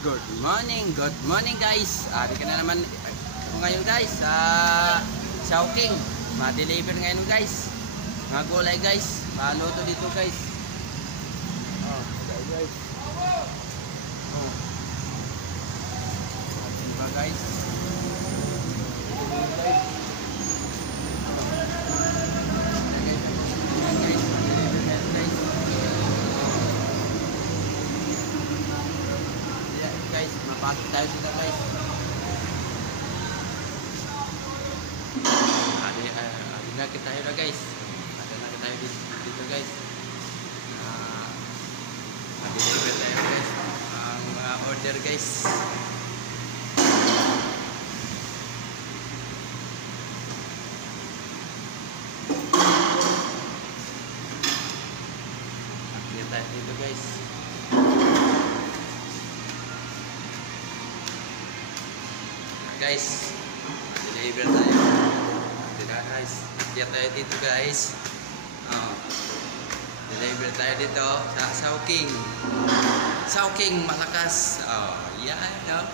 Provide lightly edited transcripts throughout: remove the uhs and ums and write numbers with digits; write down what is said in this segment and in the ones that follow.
Good morning guys. Ari ka na naman ngayon guys sa Chowking. Ma-deliver ngayon guys. Mga gulay guys. Paano to dito guys? Oh, guys. Oh. Diba guys? Mapasok tayo dito guys. Ada na kita na guys. Ada na kita dito guys. Deliver tayo guys. Ang mga order guys. Kita dito guys. Guys, deliver tayo. Dito guys. Diyan tayo dito guys. Deliver tayo dito sa Chowking. Chowking malakas. Yan, no?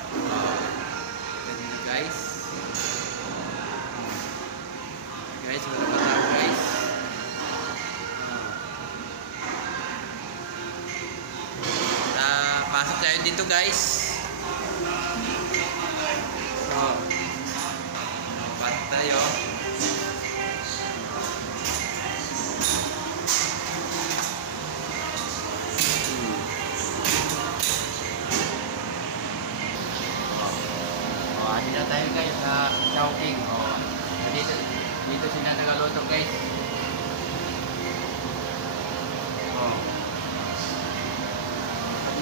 Dito guys. Guys, wala pa tayo guys. Pasok tayo dito guys. Pat tayo. Ano na tayo guys sa Chowking. Dito sila nagaluto guys.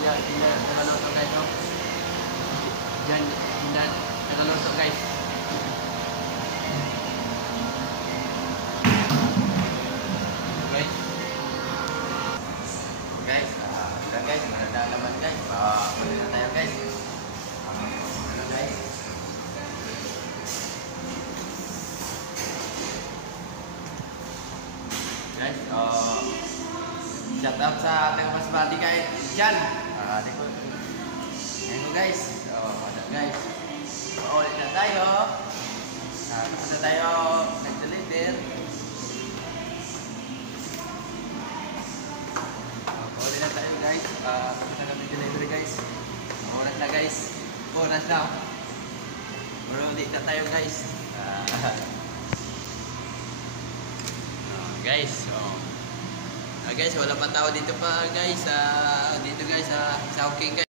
Sila nagaluto guys. Diyan sila nagaluto guys. Guys, maganda naman guys. Muli na tayo guys. Ano guys? Guys, shout out sa taga Masbate guys. Diyan. Ngayon guys. Ano guys? Ulit na tayo. Tapos na tayo nag-deliver. Ulit na tayo guys. Tapos na kami delivery guys. Oras na guys. Oras na. Ulit na tayo guys. Guys, guys, wala pa tao dito pa guys. Dito guys sa Chowking guys.